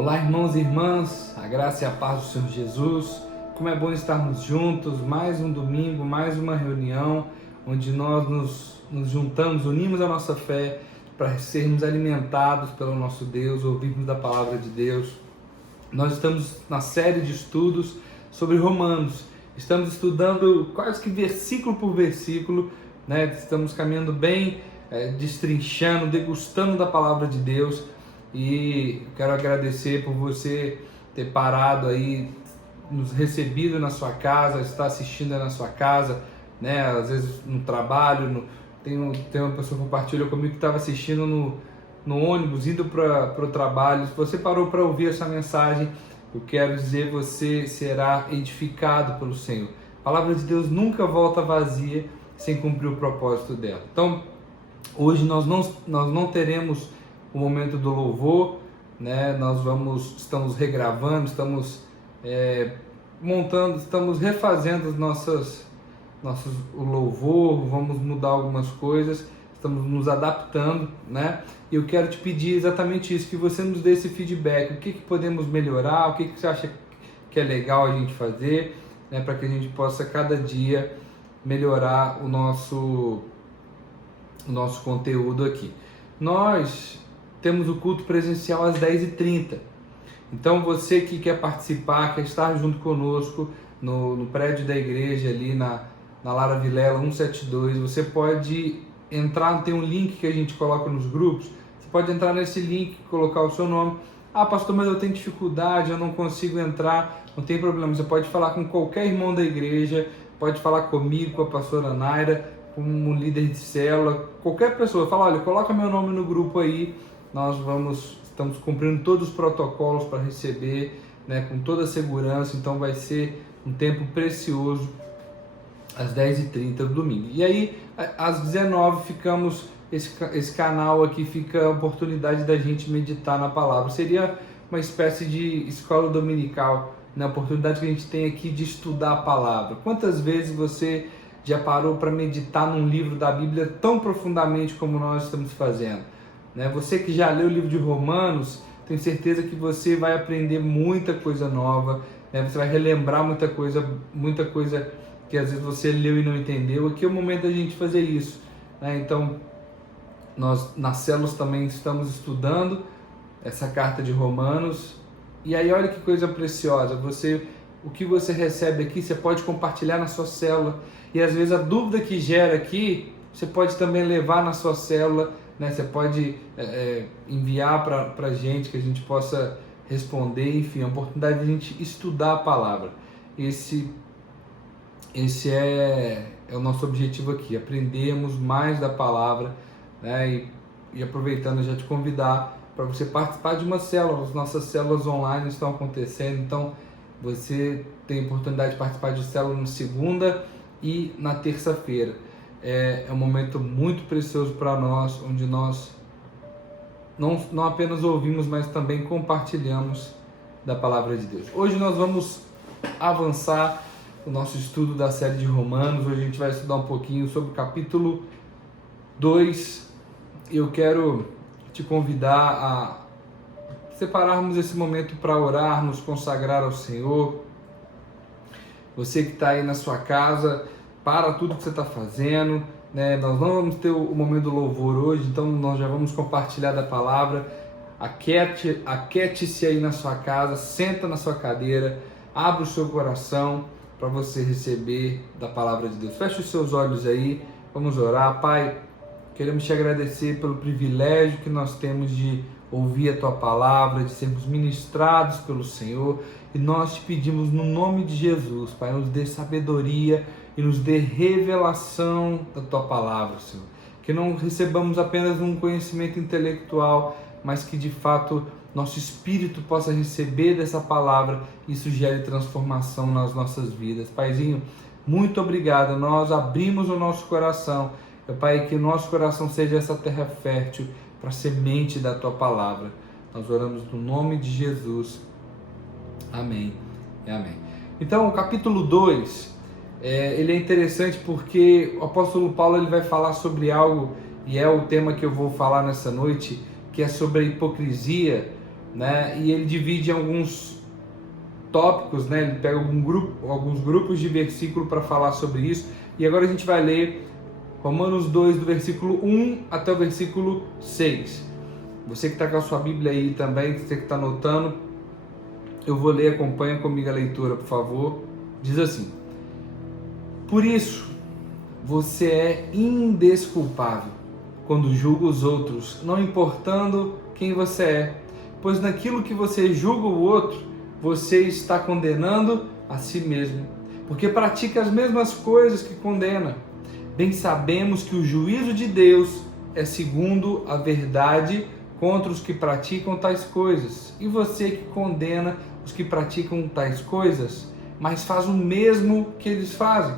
Olá, irmãos e irmãs, a graça e a paz do Senhor Jesus. Como é bom estarmos juntos, mais um domingo, mais uma reunião, onde nós nos juntamos, unimos a nossa fé para sermos alimentados pelo nosso Deus, ouvirmos da palavra de Deus. Nós estamos na série de estudos sobre Romanos. Estamos estudando quase que versículo por versículo, né? Estamos caminhando bem, destrinchando, degustando da palavra de Deus. E quero agradecer por você ter parado aí, nos recebido na sua casa, estar assistindo na sua casa, né? Às vezes no trabalho, tem uma pessoa que compartilha comigo que estava assistindo no ônibus, indo para o trabalho. Se você parou para ouvir essa mensagem, eu quero dizer, você será edificado pelo Senhor. A palavra de Deus nunca volta vazia sem cumprir o propósito dela. Então, hoje nós não teremos o momento do louvor, né? Estamos regravando, estamos montando, estamos refazendo o louvor, vamos mudar algumas coisas, estamos nos adaptando, né? E eu quero te pedir exatamente isso, que você nos dê esse feedback, o que podemos melhorar, o que você acha que é legal a gente fazer, né? Para que a gente possa cada dia melhorar o nosso conteúdo aqui. Nós temos o culto presencial às 10h30. Então você que quer participar, quer estar junto conosco no prédio da igreja ali na Lara Vilela 172, você pode entrar, tem um link que a gente coloca nos grupos, você pode entrar nesse link, colocar o seu nome. Ah, pastor, mas eu tenho dificuldade, eu não consigo entrar. Não tem problema, você pode falar com qualquer irmão da igreja, pode falar comigo, com a pastora Naira, com um líder de célula, qualquer pessoa. Fala, olha, coloca meu nome no grupo aí, estamos cumprindo todos os protocolos para receber, né, com toda a segurança. Então vai ser um tempo precioso às 10h30 do domingo. E aí, às 19h ficamos, esse canal aqui fica a oportunidade da gente meditar na palavra. Seria uma espécie de escola dominical, né? A oportunidade que a gente tem aqui de estudar a palavra. Quantas vezes você já parou para meditar num livro da Bíblia tão profundamente como nós estamos fazendo? Né? Você que já leu o livro de Romanos, tenho certeza que você vai aprender muita coisa nova, né? Você vai relembrar muita coisa que às vezes você leu e não entendeu. Aqui é o momento da gente fazer isso, né? Então, nós nas células também estamos estudando essa carta de Romanos. E aí olha que coisa preciosa, o que você recebe aqui, você pode compartilhar na sua célula. E às vezes a dúvida que gera aqui, você pode também levar na sua célula, né? Você pode enviar para a gente, que a gente possa responder. Enfim, a oportunidade de a gente estudar a palavra. Esse é o nosso objetivo aqui, aprendermos mais da palavra, né? E aproveitando, já te convidar para você participar de uma célula. As nossas células online estão acontecendo, então você tem a oportunidade de participar de célula na segunda e na terça-feira. É um momento muito precioso para nós, onde nós não apenas ouvimos, mas também compartilhamos da palavra de Deus. Hoje nós vamos avançar o nosso estudo da série de Romanos. Hoje a gente vai estudar um pouquinho sobre o capítulo 2. Eu quero te convidar a separarmos esse momento para orar, nos consagrar ao Senhor. Você que está aí na sua casa, para tudo que você está fazendo, né? Nós não vamos ter o momento do louvor hoje, então nós já vamos compartilhar da palavra. Aquete-se aí na sua casa, senta na sua cadeira, abre o seu coração para você receber da palavra de Deus. Feche os seus olhos aí, vamos orar. Pai, queremos te agradecer pelo privilégio que nós temos de ouvir a tua palavra, de sermos ministrados pelo Senhor, e nós te pedimos no nome de Jesus, Pai, nos dê sabedoria e nos dê revelação da tua palavra, Senhor. Que não recebamos apenas um conhecimento intelectual, mas que de fato nosso espírito possa receber dessa palavra e isso gere transformação nas nossas vidas. Paizinho, muito obrigado. Nós abrimos o nosso coração, Pai, que o nosso coração seja essa terra fértil para a semente da tua palavra. Nós oramos no nome de Jesus. Amém e amém. Então, o capítulo 2, ele é interessante porque o apóstolo Paulo ele vai falar sobre algo, e é o tema que eu vou falar nessa noite, que é sobre a hipocrisia, né? E ele divide em alguns tópicos, né? Ele pega alguns grupos de versículo para falar sobre isso. E agora a gente vai ler Romanos 2, do versículo 1 até o versículo 6. Você que está com a sua Bíblia aí também, você que está anotando, eu vou ler, acompanha comigo a leitura, por favor. Diz assim: por isso, você é indesculpável quando julga os outros, não importando quem você é, pois naquilo que você julga o outro, você está condenando a si mesmo, porque pratica as mesmas coisas que condena. Bem sabemos que o juízo de Deus é segundo a verdade contra os que praticam tais coisas. E você que condena os que praticam tais coisas, mas faz o mesmo que eles fazem.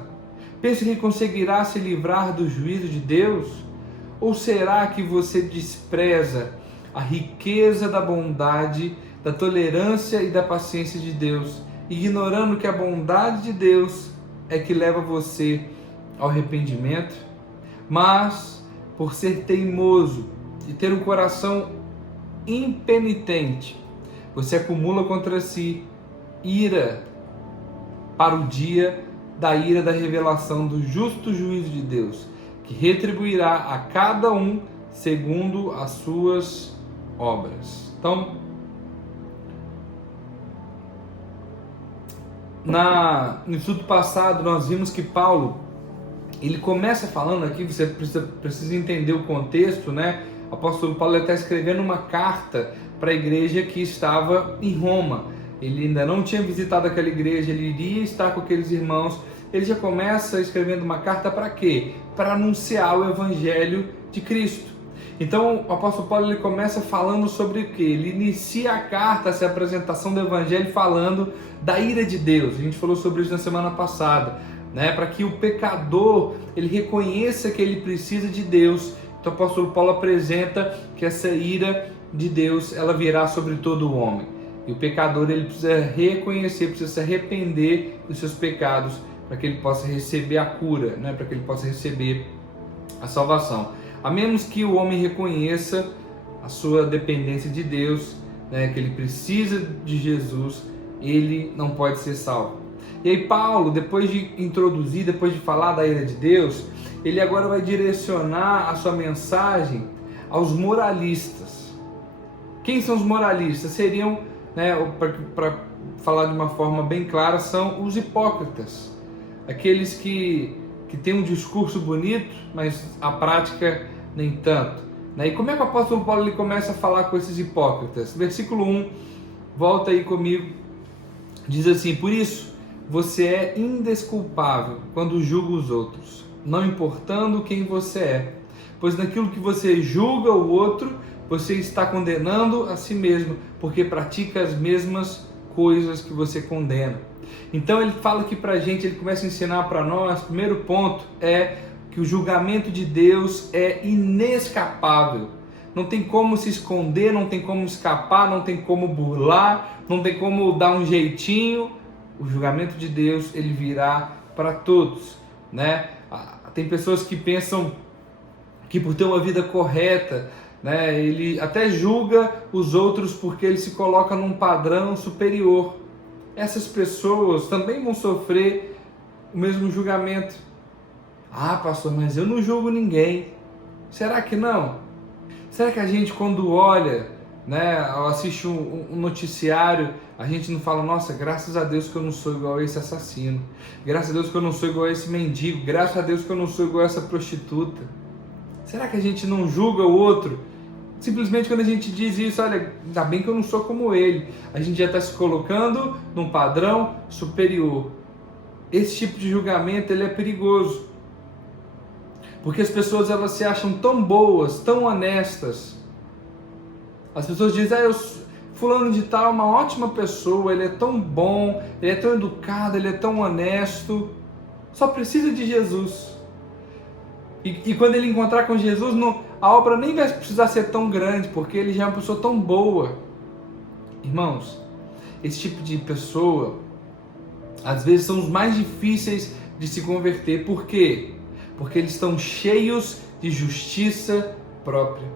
Pensa que conseguirá se livrar do juízo de Deus? Ou será que você despreza a riqueza da bondade, da tolerância e da paciência de Deus, ignorando que a bondade de Deus é que leva você ao arrependimento? Mas, por ser teimoso e ter um coração impenitente, você acumula contra si ira para o dia da ira da revelação do justo juízo de Deus, que retribuirá a cada um segundo as suas obras. Então, no estudo passado nós vimos que Paulo, ele começa falando aqui, você precisa entender o contexto, né? O apóstolo Paulo está escrevendo uma carta para a igreja que estava em Roma. Ele ainda não tinha visitado aquela igreja, ele iria estar com aqueles irmãos. Ele já começa escrevendo uma carta para quê? Para anunciar o evangelho de Cristo. Então o apóstolo Paulo, ele começa falando sobre o quê? Ele inicia a carta, essa apresentação do evangelho, falando da ira de Deus. A gente falou sobre isso na semana passada, né? Para que o pecador, ele reconheça que ele precisa de Deus. Então o apóstolo Paulo apresenta que essa ira de Deus, ela virá sobre todo o homem. E o pecador, ele precisa reconhecer, precisa se arrepender dos seus pecados, para que ele possa receber a cura, né? Para que ele possa receber a salvação. A menos que o homem reconheça a sua dependência de Deus, né? Que ele precisa de Jesus, ele não pode ser salvo. E aí Paulo, depois de introduzir, depois de falar da ira de Deus, ele agora vai direcionar a sua mensagem aos moralistas. Quem são os moralistas? Seriam, né, para falar de uma forma bem clara, são os hipócritas. Aqueles que têm um discurso bonito, mas a prática nem tanto. E como é que o apóstolo Paulo, ele começa a falar com esses hipócritas? Versículo 1, volta aí comigo, diz assim: por isso, você é indesculpável quando julga os outros, não importando quem você é, pois naquilo que você julga o outro, você está condenando a si mesmo, porque pratica as mesmas coisas que você condena. Então ele fala aqui pra gente, ele começa a ensinar para nós, o primeiro ponto é que o julgamento de Deus é inescapável. Não tem como se esconder, não tem como escapar, não tem como burlar, não tem como dar um jeitinho. O julgamento de Deus, ele virá para todos, né? Tem pessoas que pensam que por ter uma vida correta, né, ele até julga os outros porque ele se coloca num padrão superior. Essas pessoas também vão sofrer o mesmo julgamento. Ah, pastor, mas eu não julgo ninguém. Será que não? Será que a gente, quando olha, né, assiste um noticiário, a gente não fala: nossa, graças a Deus que eu não sou igual a esse assassino, graças a Deus que eu não sou igual a esse mendigo, graças a Deus que eu não sou igual a essa prostituta? Será que a gente não julga o outro? Simplesmente quando a gente diz isso: olha, ainda bem que eu não sou como ele, a gente já está se colocando num padrão superior. Esse tipo de julgamento, ele é perigoso, porque as pessoas, elas se acham tão boas, tão honestas. As pessoas dizem: fulano de tal é uma ótima pessoa, ele é tão bom, ele é tão educado, ele é tão honesto, só precisa de Jesus. E quando ele encontrar com Jesus, a obra nem vai precisar ser tão grande, porque ele já é uma pessoa tão boa. Irmãos, esse tipo de pessoa, às vezes, são os mais difíceis de se converter. Por quê? Porque eles estão cheios de justiça própria.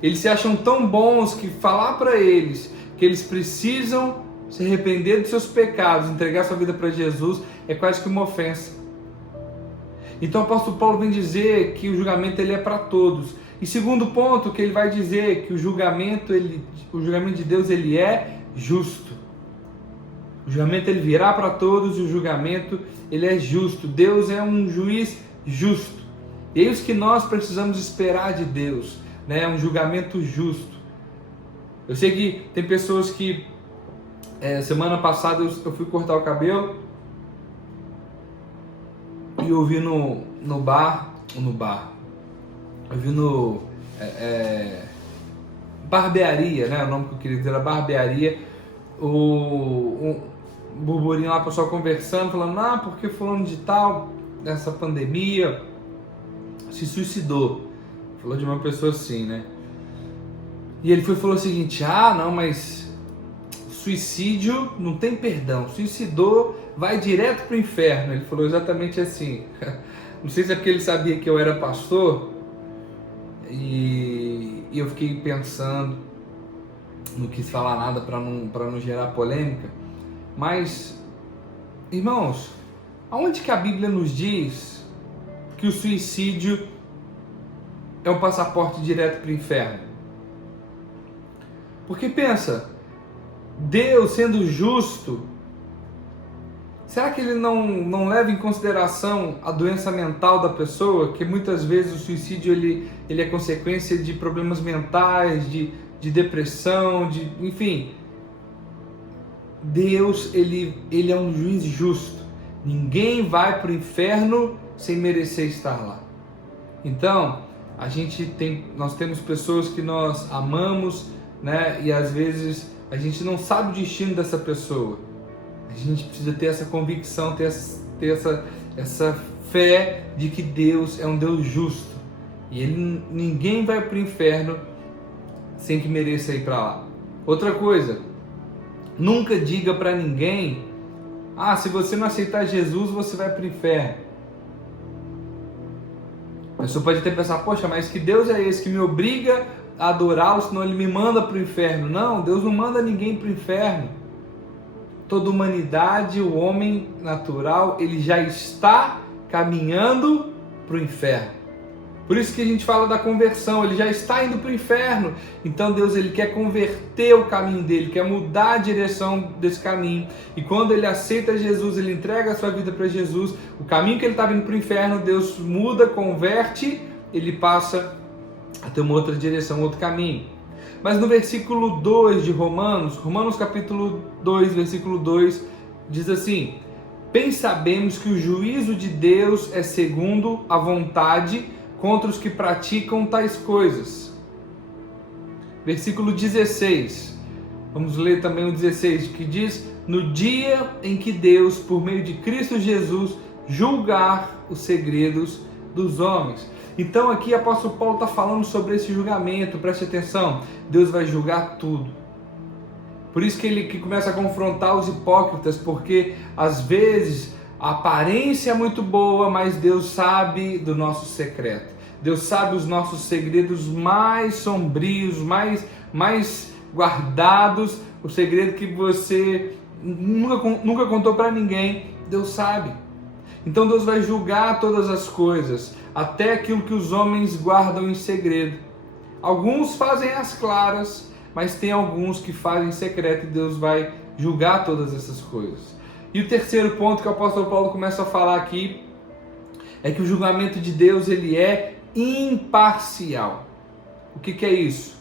Eles se acham tão bons que falar para eles que eles precisam se arrepender dos seus pecados, entregar sua vida para Jesus, é quase que uma ofensa. Então o apóstolo Paulo vem dizer que o julgamento ele é para todos. E segundo ponto que ele vai dizer que o julgamento de Deus ele é justo. O julgamento ele virá para todos e o julgamento ele é justo. Deus é um juiz justo. E é isso que nós precisamos esperar de Deus, né? Um julgamento justo. Eu sei que tem pessoas que semana passada eu fui cortar o cabelo e eu vi no bar, eu vi no barbearia, né? O nome que eu queria dizer era barbearia, um burburinho lá, o pessoal conversando, falando, porque fulano de tal, nessa pandemia, se suicidou. Falou de uma pessoa assim, né? E ele falou o seguinte, não, mas suicídio não tem perdão, suicidou, vai direto para o inferno. Ele falou exatamente assim. Não sei se é porque ele sabia que eu era pastor, e eu fiquei pensando, não quis falar nada para não gerar polêmica, mas, irmãos, aonde que a Bíblia nos diz que o suicídio é um passaporte direto para o inferno? Porque pensa, Deus sendo justo, será que ele não leva em consideração a doença mental da pessoa? Que muitas vezes o suicídio ele é consequência de problemas mentais, de depressão, enfim. Deus ele é um juiz justo. Ninguém vai para o inferno sem merecer estar lá. Então, nós temos pessoas que nós amamos, né? E às vezes a gente não sabe o destino dessa pessoa. A gente precisa ter essa convicção, ter essa fé de que Deus é um Deus justo. E ninguém vai para o inferno sem que mereça ir para lá. Outra coisa, nunca diga para ninguém, se você não aceitar Jesus, você vai para o inferno. A pessoa pode até pensar, poxa, mas que Deus é esse que me obriga a adorá-lo, senão ele me manda para o inferno? Não, Deus não manda ninguém para o inferno. Toda humanidade, o homem natural, ele já está caminhando para o inferno. Por isso que a gente fala da conversão, ele já está indo para o inferno. Então Deus ele quer converter o caminho dele, quer mudar a direção desse caminho. E quando ele aceita Jesus, ele entrega a sua vida para Jesus, o caminho que ele estava indo para o inferno, Deus muda, converte, ele passa a ter uma outra direção, outro caminho. Mas no versículo 2 de Romanos capítulo 2, versículo 2, diz assim: bem sabemos que o juízo de Deus é segundo a vontade contra os que praticam tais coisas. Versículo 16, vamos ler também o 16, que diz: no dia em que Deus, por meio de Cristo Jesus, julgar os segredos dos homens. Então aqui o apóstolo Paulo está falando sobre esse julgamento, preste atenção, Deus vai julgar tudo. Por isso que ele começa a confrontar os hipócritas, porque às vezes a aparência é muito boa, mas Deus sabe do nosso secreto. Deus sabe os nossos segredos mais sombrios, mais guardados, o segredo que você nunca contou para ninguém, Deus sabe. Então Deus vai julgar todas as coisas, até aquilo que os homens guardam em segredo. Alguns fazem as claras, mas tem alguns que fazem em secreto, e Deus vai julgar todas essas coisas. E o terceiro ponto que o apóstolo Paulo começa a falar aqui é que o julgamento de Deus ele é imparcial. O que é isso?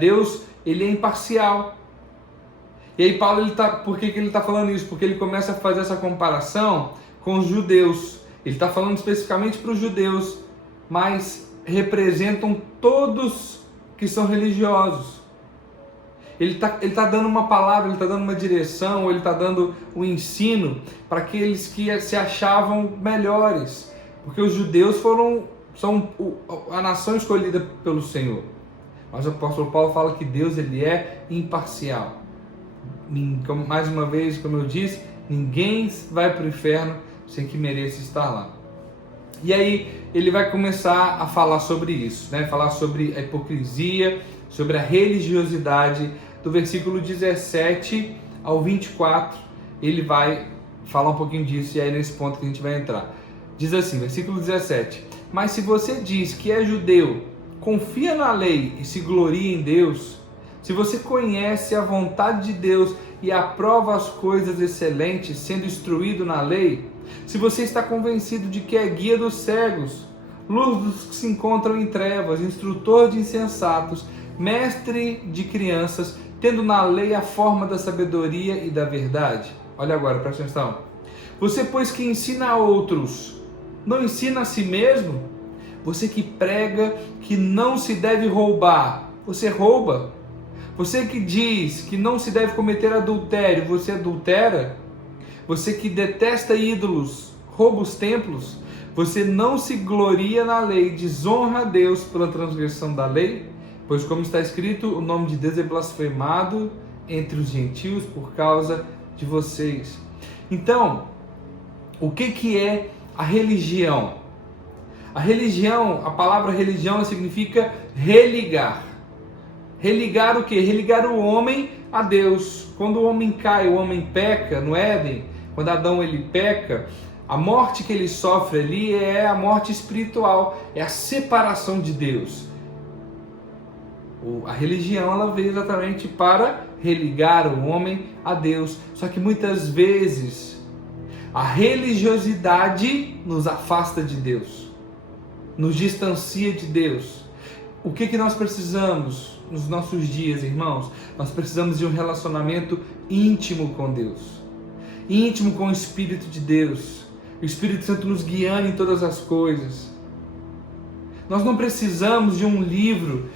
Deus ele é imparcial. E aí Paulo por que ele está falando isso? Porque ele começa a fazer essa comparação com os judeus. Ele está falando especificamente para os judeus, mas representam todos que são religiosos. Ele tá dando uma palavra, ele está dando uma direção, ele está dando um ensino para aqueles que se achavam melhores. Porque os judeus são a nação escolhida pelo Senhor. Mas o apóstolo Paulo fala que Deus ele é imparcial. Mais uma vez, como eu disse, ninguém vai para o inferno sem que mereça estar lá. E aí ele vai começar a falar sobre isso, falar sobre a hipocrisia, sobre a religiosidade do versículo 17 ao 24, ele vai falar um pouquinho disso, e é nesse ponto que a gente vai entrar. Diz assim, versículo 17: mas se você diz que é judeu, confia na lei e se gloria em Deus, se você conhece a vontade de Deus e aprova as coisas excelentes, sendo instruído na lei, se você está convencido de que é guia dos cegos, luz dos que se encontram em trevas, instrutor de insensatos, mestre de crianças, tendo na lei a forma da sabedoria e da verdade. Olha agora, presta atenção. Você, pois, que ensina a outros, não ensina a si mesmo? Você que prega que não se deve roubar, você rouba? Você que diz que não se deve cometer adultério, você adultera? Você que detesta ídolos, rouba os templos? Você não se gloria na lei, desonra a Deus pela transgressão da lei? Pois, como está escrito, o nome de Deus é blasfemado entre os gentios por causa de vocês. Então, o que é a religião? A religião, a palavra religião significa religar. Religar o quê? Religar o homem a Deus. Quando o homem cai, o homem peca no Éden, quando Adão ele peca, a morte que ele sofre ali é a morte espiritual, é a separação de Deus. A religião ela veio exatamente para religar o homem a Deus. Só que muitas vezes a religiosidade nos afasta de Deus, nos distancia de Deus. O que nós precisamos nos nossos dias, irmãos? Nós precisamos de um relacionamento íntimo com Deus, íntimo com o Espírito de Deus, o Espírito Santo nos guiando em todas as coisas. Nós não precisamos de um livro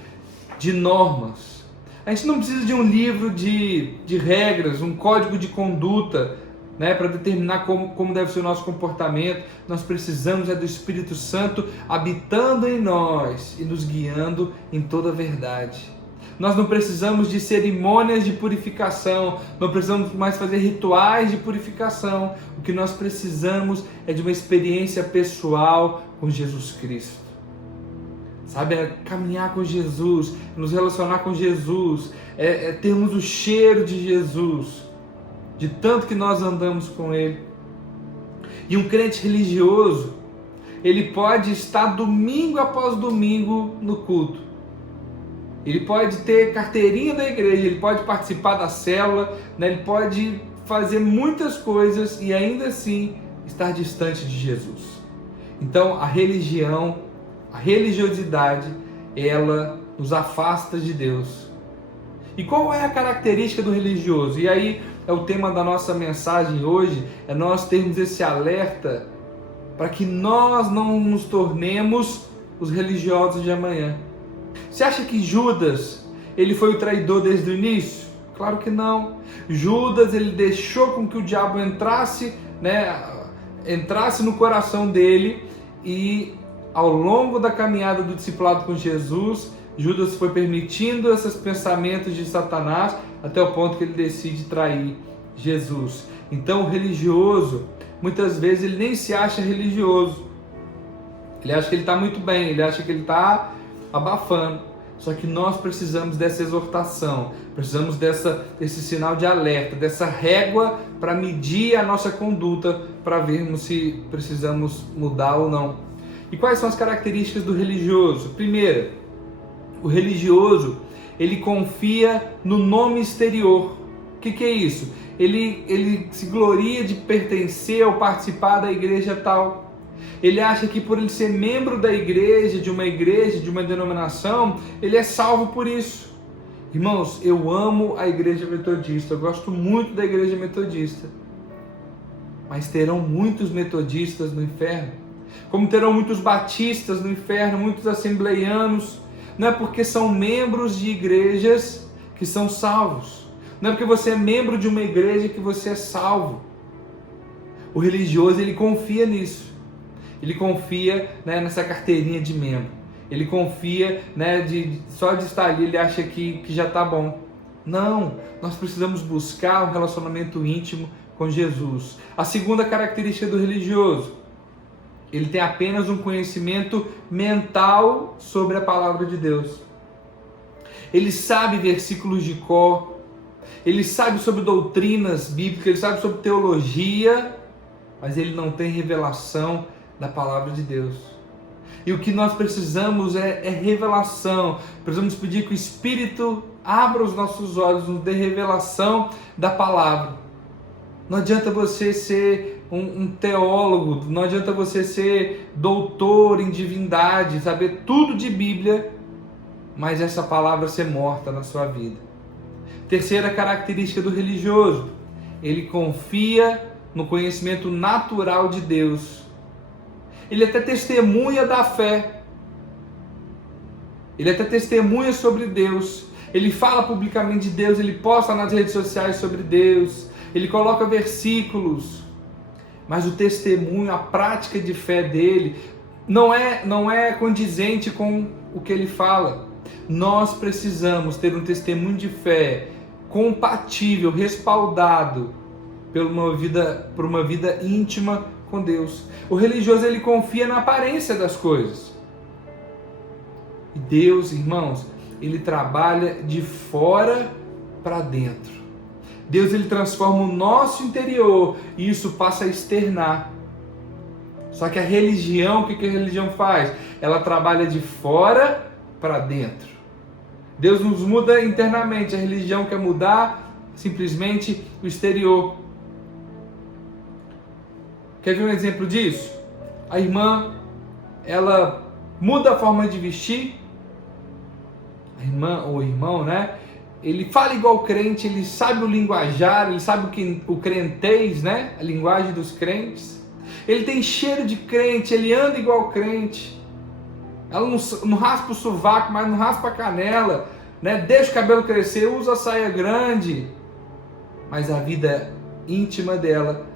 de normas, a gente não precisa de um livro de regras, um código de conduta, né, para determinar como deve ser o nosso comportamento. Nós precisamos do Espírito Santo habitando em nós e nos guiando em toda a verdade. Nós não precisamos de cerimônias de purificação, não precisamos mais fazer rituais de purificação. O que nós precisamos é de uma experiência pessoal com Jesus Cristo. Sabe, é caminhar com Jesus, nos relacionar com Jesus, é termos o cheiro de Jesus, de tanto que nós andamos com Ele. E um crente religioso, ele pode estar domingo após domingo no culto. Ele pode ter carteirinha da igreja, ele pode participar da célula, né? Ele pode fazer muitas coisas e ainda assim estar distante de Jesus. Então a religião, a religiosidade, ela nos afasta de Deus. E qual é a característica do religioso? E aí é o tema da nossa mensagem hoje, é nós termos esse alerta para que nós não nos tornemos os religiosos de amanhã. Você acha que Judas, ele foi o traidor desde o início? Claro que não. Judas, ele deixou com que o diabo entrasse no coração dele, e ao longo da caminhada do discipulado com Jesus, Judas foi permitindo esses pensamentos de Satanás até o ponto que ele decide trair Jesus. Então o religioso, muitas vezes ele nem se acha religioso. Ele acha que ele está muito bem, ele acha que ele está abafando. Só que nós precisamos dessa exortação, precisamos desse sinal de alerta, dessa régua para medir a nossa conduta, para vermos se precisamos mudar ou não. E quais são as características do religioso? Primeira, o religioso, ele confia no nome exterior. O que é isso? Ele se gloria de pertencer ou participar da igreja tal. Ele acha que por ele ser membro da igreja, de uma denominação, ele é salvo por isso. Irmãos, eu amo a igreja metodista, eu gosto muito da igreja metodista. Mas terão muitos metodistas no inferno, como terão muitos batistas no inferno, muitos assembleianos. Não é porque são membros de igrejas que são salvos. Não é porque você é membro de uma igreja que você é salvo. O religioso, ele confia nisso. Ele confia, nessa carteirinha de membro. Ele confia, só de estar ali, ele acha que já está bom. Não, nós precisamos buscar um relacionamento íntimo com Jesus. A segunda característica do religioso, ele tem apenas um conhecimento mental sobre a palavra de Deus. Ele sabe versículos de cor, ele sabe sobre doutrinas bíblicas, ele sabe sobre teologia, mas ele não tem revelação da palavra de Deus. E o que nós precisamos é revelação. Precisamos pedir que o Espírito abra os nossos olhos, nos dê revelação da palavra. Não adianta você ser um teólogo, não adianta você ser doutor em divindade, saber tudo de Bíblia, mas essa palavra ser morta na sua vida. Terceira característica do religioso: ele confia no conhecimento natural de Deus. Ele até testemunha da fé. Ele até testemunha sobre Deus. Ele fala publicamente de Deus, ele posta nas redes sociais sobre Deus, ele coloca versículos. Mas o testemunho, a prática de fé dele não é condizente com o que ele fala. Nós precisamos ter um testemunho de fé compatível, respaldado por uma vida íntima com Deus. O religioso, ele confia na aparência das coisas. E Deus, irmãos, ele trabalha de fora para dentro. Deus, ele transforma o nosso interior e isso passa a externar. Só que a religião, o que a religião faz? Ela trabalha de fora para dentro. Deus nos muda internamente, a religião quer mudar simplesmente o exterior. Quer ver um exemplo disso? A irmã, ela muda a forma de vestir. A irmã ou o irmão, né? Ele fala igual crente, ele sabe o linguajar, ele sabe o crentez, né? A linguagem dos crentes. Ele tem cheiro de crente, ele anda igual crente. Ela não raspa o sovaco, mas não raspa a canela, né? Deixa o cabelo crescer, usa a saia grande. Mas a vida íntima dela,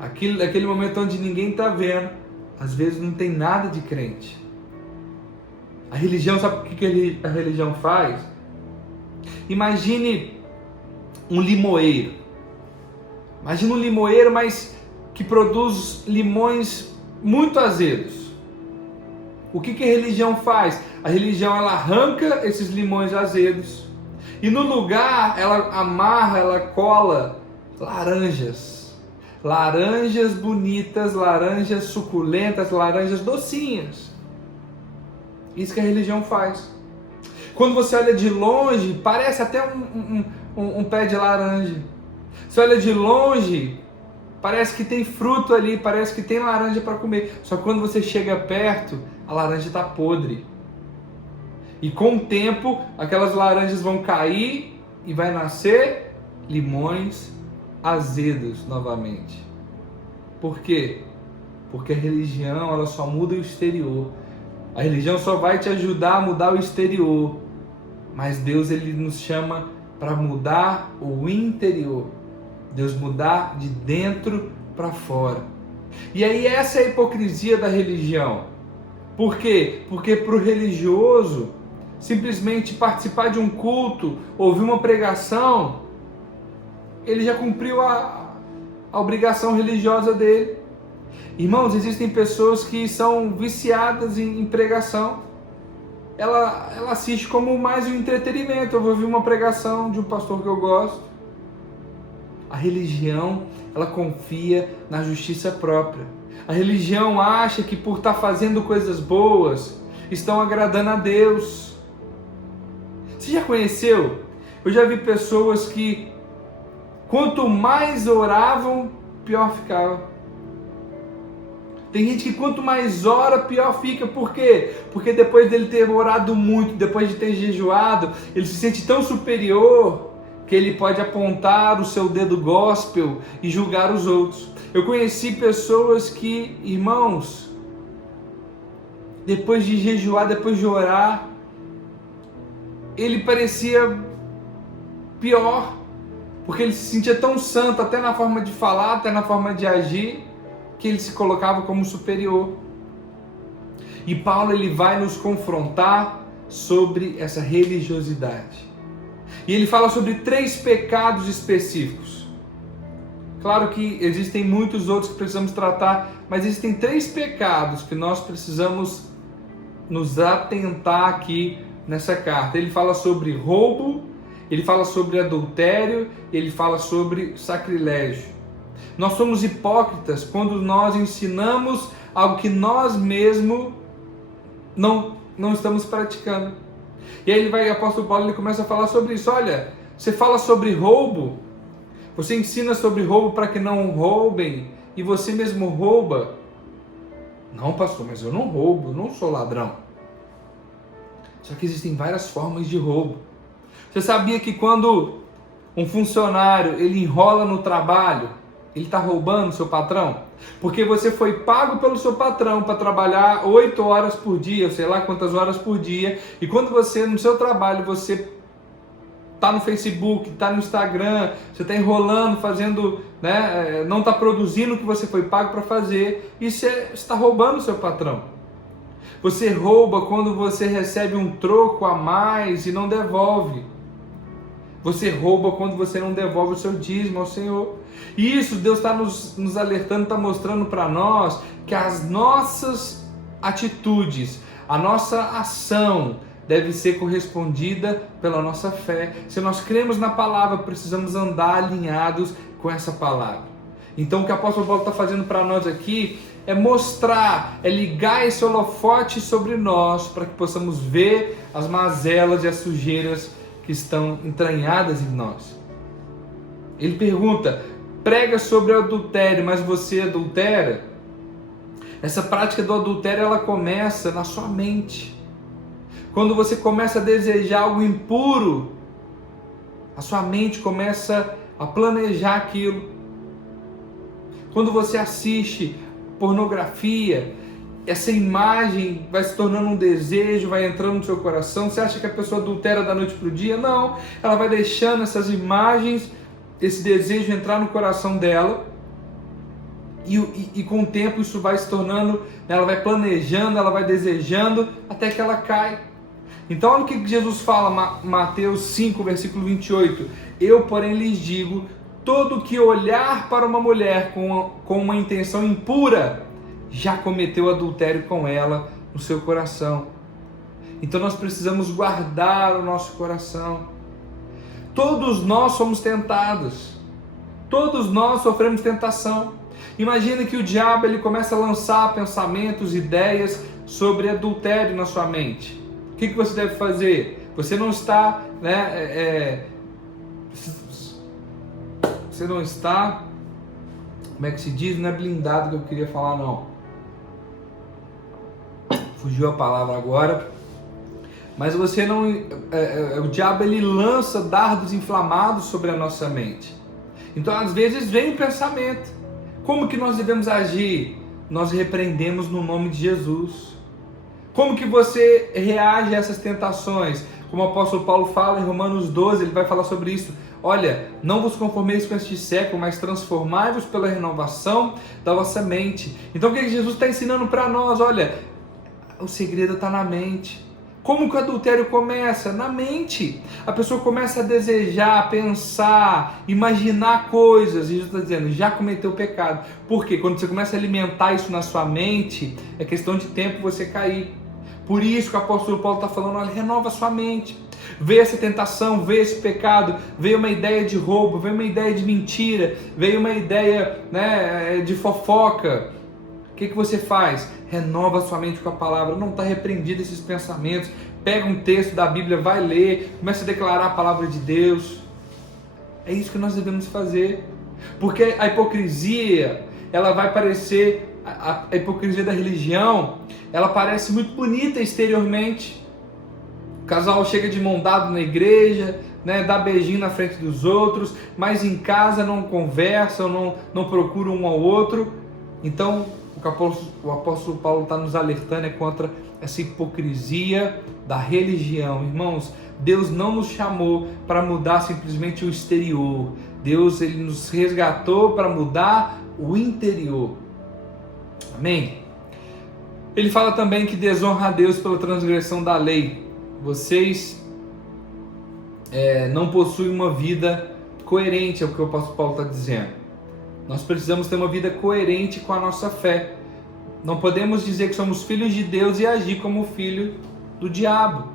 aquele momento onde ninguém está vendo, às vezes não tem nada de crente. A religião, sabe o que a religião faz? Imagine um limoeiro. Imagine um limoeiro, mas que produz limões muito azedos. O que a religião faz? A religião, ela arranca esses limões azedos e no lugar ela amarra, ela cola laranjas. Laranjas bonitas, laranjas suculentas, laranjas docinhas. Isso que a religião faz. Quando você olha de longe, parece até um pé de laranja. Você olha de longe, parece que tem fruto ali, parece que tem laranja para comer. Só que quando você chega perto, a laranja está podre. E com o tempo, aquelas laranjas vão cair e vai nascer limões azedos novamente. Por quê? Porque a religião, ela só muda o exterior. A religião só vai te ajudar a mudar o exterior. Mas Deus, ele nos chama para mudar o interior. Deus mudar de dentro para fora. E aí essa é a hipocrisia da religião. Por quê? Porque para o religioso, simplesmente participar de um culto, ouvir uma pregação, ele já cumpriu a obrigação religiosa dele. Irmãos, existem pessoas que são viciadas em pregação. Ela assiste como mais um entretenimento. Eu vou ouvir uma pregação de um pastor que eu gosto. A religião, ela confia na justiça própria. A religião acha que por estar fazendo coisas boas, estão agradando a Deus. Você já conheceu? Eu já vi pessoas que quanto mais oravam, pior ficava. Tem gente que quanto mais ora, pior fica. Por quê? Porque depois dele ter orado muito, depois de ter jejuado, ele se sente tão superior que ele pode apontar o seu dedo gospel e julgar os outros. Eu conheci pessoas que, irmãos, depois de jejuar, depois de orar, ele parecia pior, porque ele se sentia tão santo, até na forma de falar, até na forma de agir, que ele se colocava como superior. E Paulo, ele vai nos confrontar sobre essa religiosidade. E ele fala sobre 3 pecados específicos. Claro que existem muitos outros que precisamos tratar, mas existem 3 pecados que nós precisamos nos atentar aqui nessa carta. Ele fala sobre roubo, ele fala sobre adultério, ele fala sobre sacrilégio. Nós somos hipócritas quando nós ensinamos algo que nós mesmos não estamos praticando. E aí o apóstolo Paulo ele começa a falar sobre isso. Olha, você fala sobre roubo, você ensina sobre roubo para que não roubem, e você mesmo rouba. Não, pastor, mas eu não roubo, eu não sou ladrão. Só que existem várias formas de roubo. Você sabia que quando um funcionário ele enrola no trabalho, ele está roubando seu patrão? Porque você foi pago pelo seu patrão para trabalhar 8 horas por dia, sei lá quantas horas por dia, e quando você, no seu trabalho, você está no Facebook, está no Instagram, você está enrolando, fazendo, né, não está produzindo o que você foi pago para fazer, e você está roubando seu patrão. Você rouba quando você recebe um troco a mais e não devolve. Você rouba quando você não devolve o seu dízimo ao Senhor. E isso Deus está nos alertando, está mostrando para nós que as nossas atitudes, a nossa ação deve ser correspondida pela nossa fé. Se nós cremos na palavra, precisamos andar alinhados com essa palavra. Então o que o apóstolo Paulo está fazendo para nós aqui é mostrar, é ligar esse holofote sobre nós para que possamos ver as mazelas e as sujeiras que estão entranhadas em nós. Ele pergunta, prega sobre o adultério, mas você adultera? Essa prática do adultério, ela começa na sua mente. Quando você começa a desejar algo impuro, a sua mente começa a planejar aquilo. Quando você assiste pornografia, essa imagem vai se tornando um desejo, vai entrando no seu coração. Você acha que a pessoa adultera da noite para o dia? Não, ela vai deixando essas imagens, esse desejo entrar no coração dela, e com o tempo isso vai se tornando, ela vai planejando, ela vai desejando, até que ela cai. Então olha o que Jesus fala, Mateus 5, versículo 28. Eu, porém, lhes digo, todo que olhar para uma mulher com uma intenção impura, já cometeu adultério com ela no seu coração. Então nós precisamos guardar o nosso coração. Todos nós somos tentados. Todos nós sofremos tentação. Imagina que o diabo ele começa a lançar pensamentos, ideias sobre adultério na sua mente. O que você deve fazer? Você não está, você não está, como é que se diz? Não é blindado que eu queria falar, não. Fugiu a palavra agora. Mas você não, o diabo ele lança dardos inflamados sobre a nossa mente. Então às vezes vem o pensamento. Como que nós devemos agir? Nós repreendemos no nome de Jesus. Como que você reage a essas tentações? Como o apóstolo Paulo fala em Romanos 12, ele vai falar sobre isso. Olha, não vos conformeis com este século, mas transformai-vos pela renovação da vossa mente. Então o que Jesus está ensinando para nós? Olha, o segredo está na mente. Como que o adultério começa? Na mente. A pessoa começa a desejar, pensar, imaginar coisas. E Jesus está dizendo, já cometeu pecado. Por quê? Quando você começa a alimentar isso na sua mente, é questão de tempo você cair. Por isso que o apóstolo Paulo está falando, olha, renova a sua mente. Vê essa tentação, vê esse pecado, veio uma ideia de roubo, veio uma ideia de mentira, veio uma ideia, de fofoca. O que você faz? Renova a sua mente com a palavra, não está repreendido esses pensamentos. Pega um texto da Bíblia, vai ler, começa a declarar a palavra de Deus. É isso que nós devemos fazer. Porque a hipocrisia, ela vai parecer, a hipocrisia da religião, ela parece muito bonita exteriormente. O casal chega de mão dada na igreja, dá beijinho na frente dos outros, mas em casa não conversam, não procuram um ao outro. Então, o apóstolo Paulo está nos alertando contra essa hipocrisia da religião. Irmãos, Deus não nos chamou para mudar simplesmente o exterior. Deus ele nos resgatou para mudar o interior. Amém? Ele fala também que desonra a Deus pela transgressão da lei. Vocês não possuem uma vida coerente, é o que o apóstolo Paulo está dizendo. Nós precisamos ter uma vida coerente com a nossa fé. Não podemos dizer que somos filhos de Deus e agir como filho do diabo.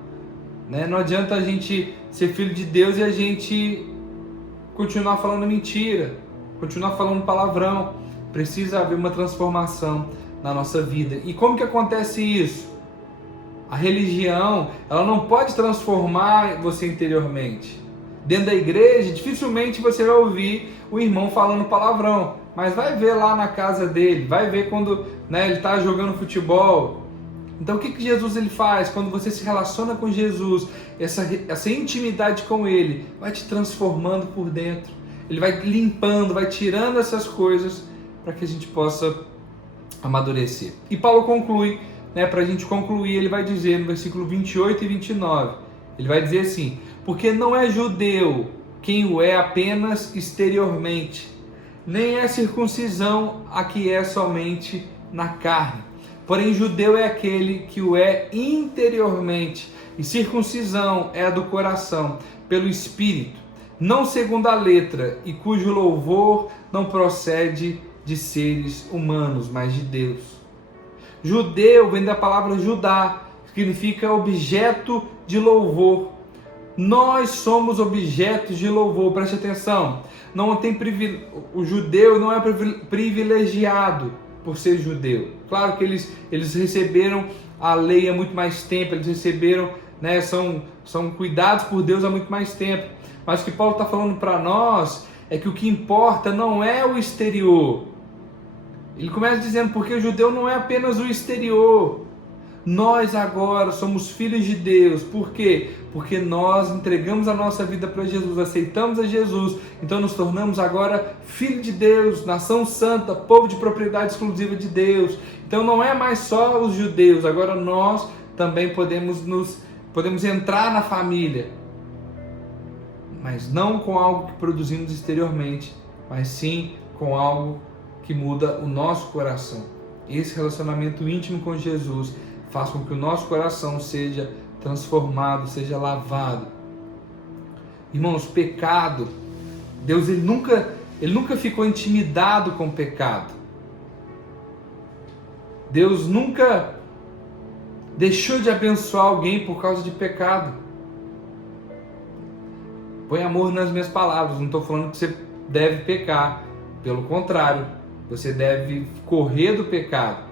né? Não adianta a gente ser filho de Deus e a gente continuar falando mentira, continuar falando palavrão. Precisa haver uma transformação na nossa vida. E como que acontece isso? A religião, ela não pode transformar você interiormente. Dentro da igreja, dificilmente você vai ouvir o irmão falando palavrão, mas vai ver lá na casa dele, vai ver quando, né, ele está jogando futebol. Então o que Jesus ele faz? Quando você se relaciona com Jesus, essa intimidade com ele vai te transformando por dentro. Ele vai limpando, vai tirando essas coisas para que a gente possa amadurecer. E Paulo conclui, né, para a gente concluir, ele vai dizer no versículo 28 e 29, ele vai dizer assim: porque não é judeu quem o é apenas exteriormente, nem é circuncisão a que é somente na carne. Porém, judeu é aquele que o é interiormente, e circuncisão é a do coração, pelo Espírito, não segundo a letra, e cujo louvor não procede de seres humanos, mas de Deus. Judeu vem da palavra Judá, que significa objeto de louvor. Nós somos objetos de louvor, preste atenção. O judeu não é privilegiado por ser judeu. Claro que eles receberam a lei há muito mais tempo, eles receberam, né, são cuidados por Deus há muito mais tempo. Mas o que Paulo está falando para nós é que o que importa não é o exterior. Ele começa dizendo, porque o judeu não é apenas o exterior. Nós agora somos filhos de Deus. Por quê? Porque nós entregamos a nossa vida para Jesus, aceitamos a Jesus, então nos tornamos agora filhos de Deus, nação santa, povo de propriedade exclusiva de Deus. Então não é mais só os judeus, agora nós também podemos entrar na família, mas não com algo que produzimos exteriormente, mas sim com algo que muda o nosso coração. Esse relacionamento íntimo com Jesus faz com que o nosso coração seja transformado, seja lavado. Irmãos, pecado, Deus ele nunca ficou intimidado com o pecado. Deus nunca deixou de abençoar alguém por causa de pecado. Põe amor nas minhas palavras, não estou falando que você deve pecar. Pelo contrário, você deve correr do pecado.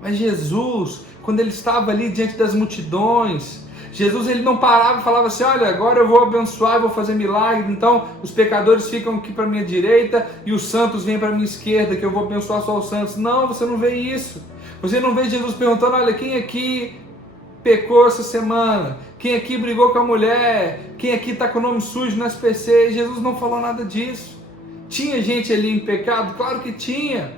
Mas Jesus, quando ele estava ali diante das multidões, Jesus ele não parava e falava assim, olha, agora eu vou abençoar, eu vou fazer milagre, então os pecadores ficam aqui para a minha direita e os santos vêm para a minha esquerda, que eu vou abençoar só os santos. Não, você não vê isso. Você não vê Jesus perguntando, olha, quem aqui pecou essa semana? Quem aqui brigou com a mulher? Quem aqui está com o nome sujo no SPC? Jesus não falou nada disso. Tinha gente ali em pecado? Claro que tinha.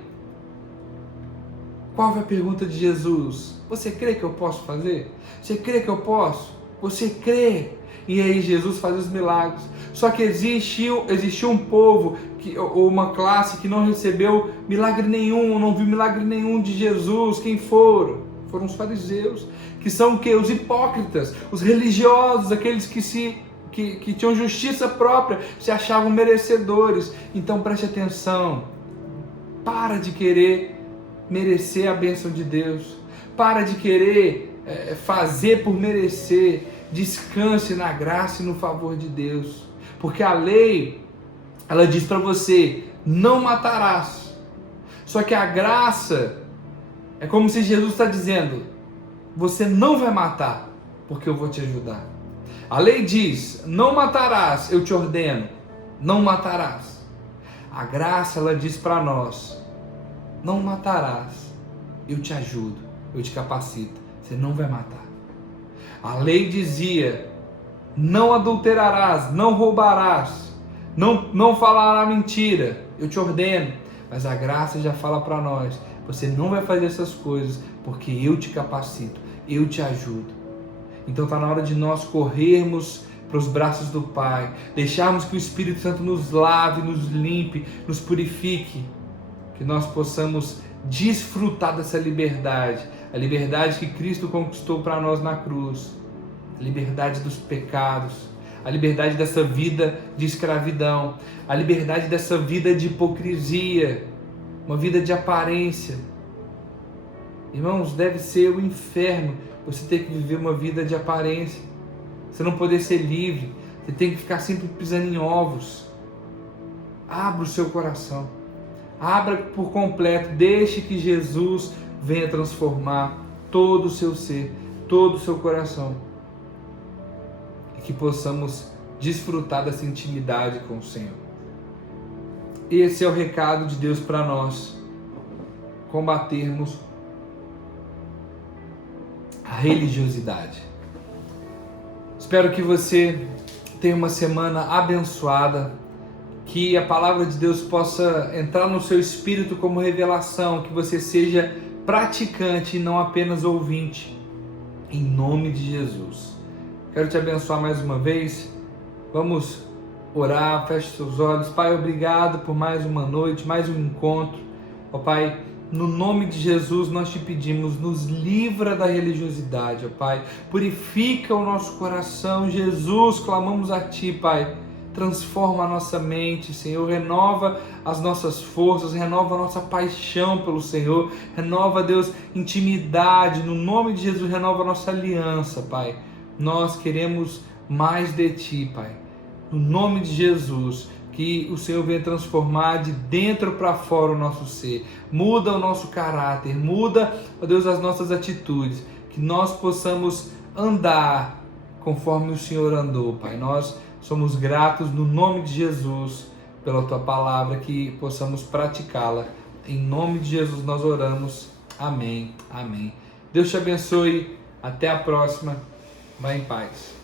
Qual foi a pergunta de Jesus? Você crê que eu posso fazer? Você crê que eu posso? Você crê? E aí Jesus faz os milagres. Só que existiu um povo, ou uma classe que não recebeu milagre nenhum, não viu milagre nenhum de Jesus. Quem foram? Foram os fariseus, que são o quê? Os hipócritas, os religiosos, aqueles que tinham justiça própria, se achavam merecedores. Então preste atenção, para de querer merecer a bênção de Deus, para de querer fazer por merecer, descanse na graça e no favor de Deus, porque a lei, ela diz para você, não matarás, só que a graça, é como se Jesus está dizendo, você não vai matar, porque eu vou te ajudar. A lei diz, não matarás, eu te ordeno, não matarás. A graça, ela diz para nós, não matarás, eu te ajudo, eu te capacito, você não vai matar. A lei dizia, não adulterarás, não roubarás, não falará mentira, eu te ordeno. Mas a graça já fala para nós, você não vai fazer essas coisas, porque eu te capacito, eu te ajudo. Então está na hora de nós corrermos para os braços do Pai, deixarmos que o Espírito Santo nos lave, nos limpe, nos purifique, que nós possamos desfrutar dessa liberdade, a liberdade que Cristo conquistou para nós na cruz, a liberdade dos pecados, a liberdade dessa vida de escravidão, a liberdade dessa vida de hipocrisia, uma vida de aparência. Irmãos, deve ser o inferno você ter que viver uma vida de aparência. você não poder ser livre, você tem que ficar sempre pisando em ovos. Abra o seu coração, abra por completo, deixe que Jesus venha transformar todo o seu ser, todo o seu coração, e que possamos desfrutar dessa intimidade com o Senhor. Esse é o recado de Deus para nós, combatermos a religiosidade. Espero que você tenha uma semana abençoada, que a palavra de Deus possa entrar no seu espírito como revelação, que você seja praticante e não apenas ouvinte, em nome de Jesus. Quero te abençoar mais uma vez. Vamos orar, feche seus olhos. Pai, obrigado por mais uma noite, mais um encontro. Ó Pai, no nome de Jesus nós te pedimos, nos livra da religiosidade, ó Pai. Purifica o nosso coração, Jesus, clamamos a Ti, Pai. Transforma a nossa mente, Senhor, renova as nossas forças, renova a nossa paixão pelo Senhor, renova, Deus, intimidade, no nome de Jesus, renova a nossa aliança, Pai. Nós queremos mais de Ti, Pai. No nome de Jesus, que o Senhor venha transformar de dentro para fora o nosso ser, muda o nosso caráter, muda, ó Deus, as nossas atitudes, que nós possamos andar conforme o Senhor andou, Pai. Nós somos gratos no nome de Jesus pela Tua palavra, que possamos praticá-la. Em nome de Jesus nós oramos. Amém. Amém. Deus te abençoe. Até a próxima. Vá em paz.